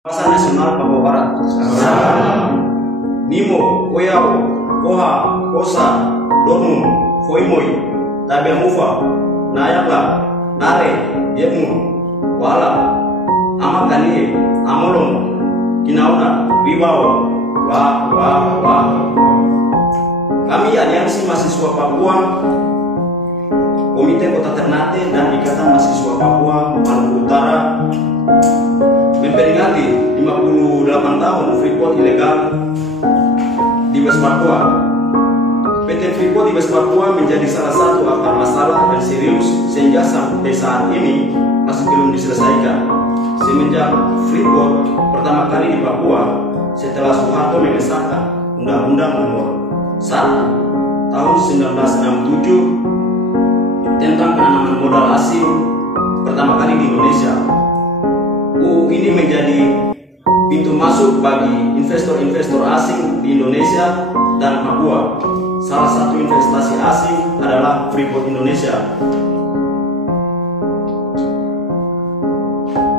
Pasar Nasional Papua Barat. Nimo, Oyao, Koha, Kosa, Dormu, Foimoi, Tabiamufa, Nayakla, Nare, Yemu, Wala, Amakanie, Amolong, Kinauna, Wibao, Wah. Kami Aliansi Mahasiswa Papua, Komite Kota Ternate dan Ikatan Mahasiswa Papua Maluku Utara memperingati 58 tahun Freeport ilegal di West Papua. PT Freeport di West Papua menjadi salah satu akar masalah yang serius sehingga sampai saat ini masih belum diselesaikan. Semenjak Freeport pertama kali di Papua setelah Soeharto mengesahkan Undang-Undang Nomor 1 tahun 1967 tentang penanaman modal asing pertama kali di Indonesia. UU ini menjadi pintu masuk bagi investor-investor asing di Indonesia dan Papua. Salah satu investasi asing adalah Freeport Indonesia.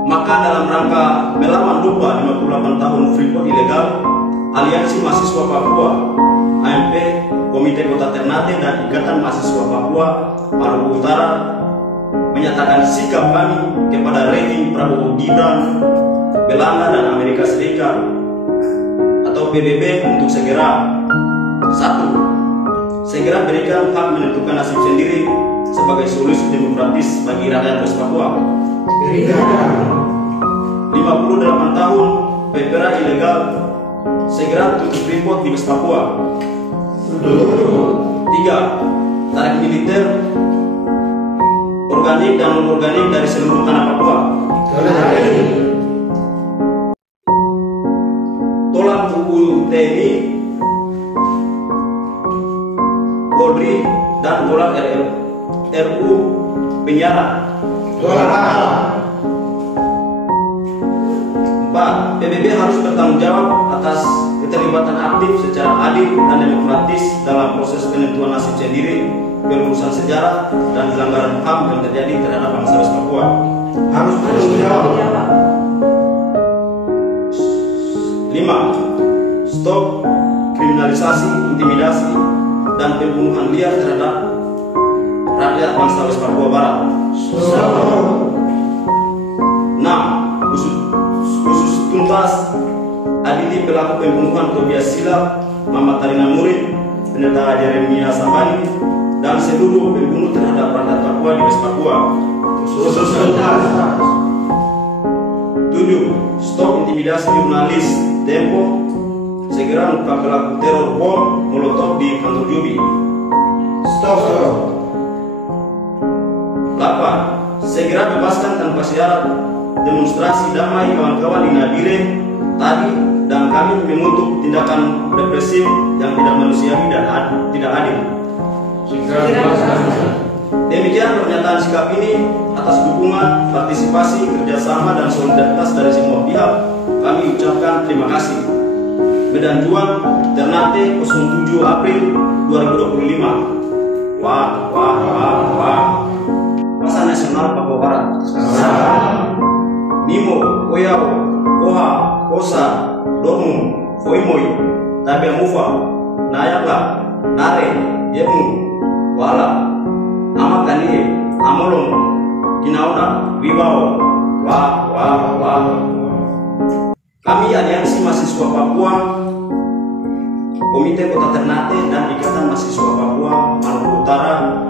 Maka dalam rangka melawan dupa 58 tahun Freeport ilegal, Aliansi Mahasiswa Papua, AMP, Komite Kota Ternate dan Ikatan Mahasiswa Papua Maluku Utara menyatakan sikap kami kepada rezim Prabowo Gibran, Belanda dan Amerika Serikat atau PBB untuk segera 1. Segera berikan hak menentukan nasib sendiri sebagai solusi demokratis bagi rakyat West Papua. 58 tahun PPRA ilegal, segera tutup Freeport di West Papua. 3. Tarik militer organik dan non-organik dari seluruh tanah Papua. Tolak UU TNI, Polri dan tolak RUU penjara. 4. PBB harus bertanggung jawab atas keterlibatan aktif secara adil dan demokratis dalam proses penentuan nasib sendiri, berurusan sejarah dan pelanggaran HAM yang terjadi terhadap bangsa West Papua. Harus bertanggung jawab. 5. Stop kriminalisasi, intimidasi dan pembunuhan liar terhadap rakyat bangsa West Papua Barat. 6. Khusus tuntas adili pelaku pembunuhan Tobias Sila, Mamat Tarina Murid, Pendeta Jeremia Sabani dan seluruh pembunuh terhadap rakyat Papua di West Papua. 7. Stop intimidasi jurnalis Tempo, segera ungkap pelaku teror bom Molotov di kantor Jubi. 8. Segera bebaskan tanpa syarat demonstrasi damai kawan-kawan di Nabire tadi, dan kami mengutuk tindakan represif yang tidak manusiawi dan tidak adil. Demikian pernyataan sikap ini atas dukungan, partisipasi, kerjasama dan solidaritas dari semua pihak. Kami ucapkan terima kasih. Medan Juang, Ternate, 07 April 2025. Wah. Pasar Nasional Papua Barat. Nimo, Oyao, Koha, Kosa, Dormu, Foimoi, Tabiamufa, Nayakla, Nare, Yemu, Wala, Amakanie, Amolong, Kinauna, Wibao, Wah. Kami Aliansi Mahasiswa Papua, Komite Kota Ternate dan Ikatan Mahasiswa Papua Maluku Utara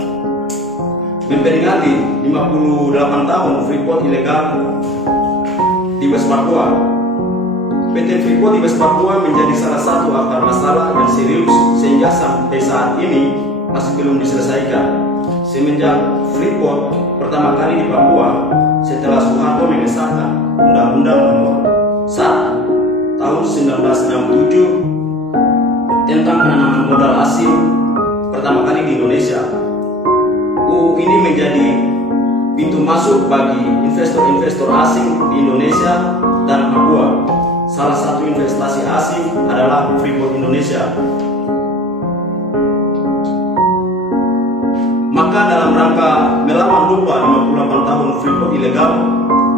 memperingati 58 tahun Freeport ilegal di West Papua. PT Freeport di West Papua menjadi salah satu akar masalah yang serius sehingga sampai saat ini masih belum diselesaikan. Semenjak Freeport pertama kali di Papua setelah Soeharto mengesahkan Undang-Undang Nomor 1 tahun 1967 tentang penanaman modal asing pertama kali di Indonesia. UU ini menjadi pintu masuk bagi investor-investor asing di Indonesia dan Papua. Salah satu investasi asing adalah Freeport Indonesia. Maka dalam rangka melawan dupa 58 tahun Freeport ilegal,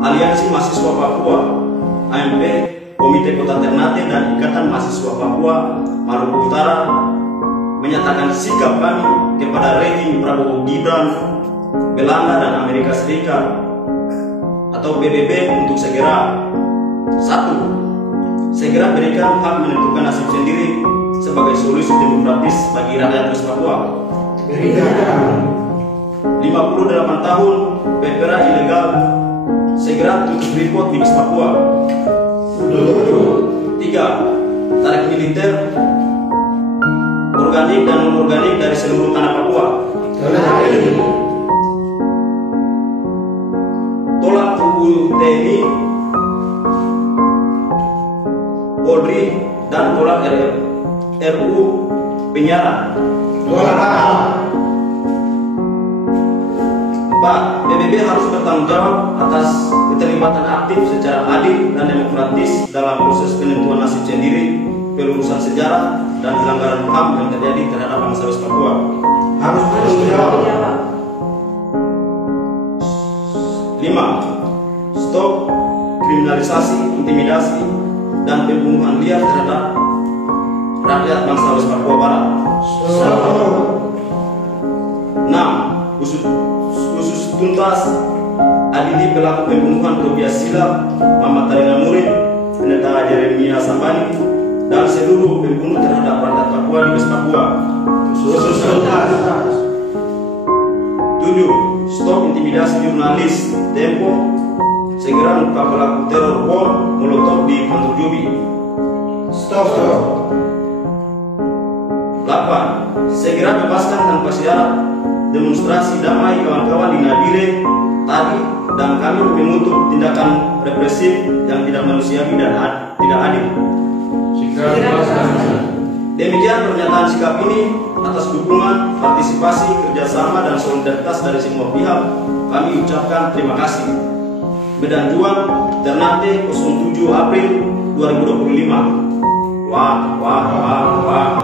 Aliansi Mahasiswa Papua, AMP, Komite Kota Ternate, dan Ikatan Mahasiswa Papua Maluku Utara menyatakan sikap kami kepada rejim Prabowo Gibran, Belanda dan Amerika Serikat atau PBB untuk segera 1. Segera berikan hak menentukan nasib sendiri sebagai solusi demokratis bagi rakyat West Papua. 58 tahun PPRA ilegal, segera tutup freeport di West Papua. 3. Tarik militer organik dan non-organik dari seluruh tanah Papua. Tolak UU TNI, Polri, dan tolak RUU penyiaran. 4. PBB harus bertanggung jawab atas keterlibatan aktif secara adil dan demokratis dalam proses penentuan nasib sendiri, pelurusan sejarah, dan pelanggaran HAM yang terjadi terhadap bangsa West Papua. Harus bertanggung jawab. 5. Stop kriminalisasi, intimidasi, dan pembunuhan liar terhadap rakyat bangsa West Papua Barat. 6. Khusus tuntas adili pelaku pembunuhan Tobias Silap, Muhammad Tarina Murid, Pendeta Jeremia Sambani, dan seluruh pembunuh terhadap rakyat Papua di West Papua. Khusus tuntas. 7. Stop intimidasi jurnalis Tempo, segera buka pelaku teror bom molotov di kantor Jubi. Stop. 8. Segera bebaskan tanpa syarat demonstrasi damai kawan-kawan di Nabire tadi, dan kami menuntut tindakan represif yang tidak manusiawi dan tidak adil. Demikian pernyataan sikap ini atas dukungan, partisipasi, kerjasama, dan solidaritas dari semua pihak. Kami ucapkan terima kasih. Medan Juang, Ternate, 07 April 2025. Wah.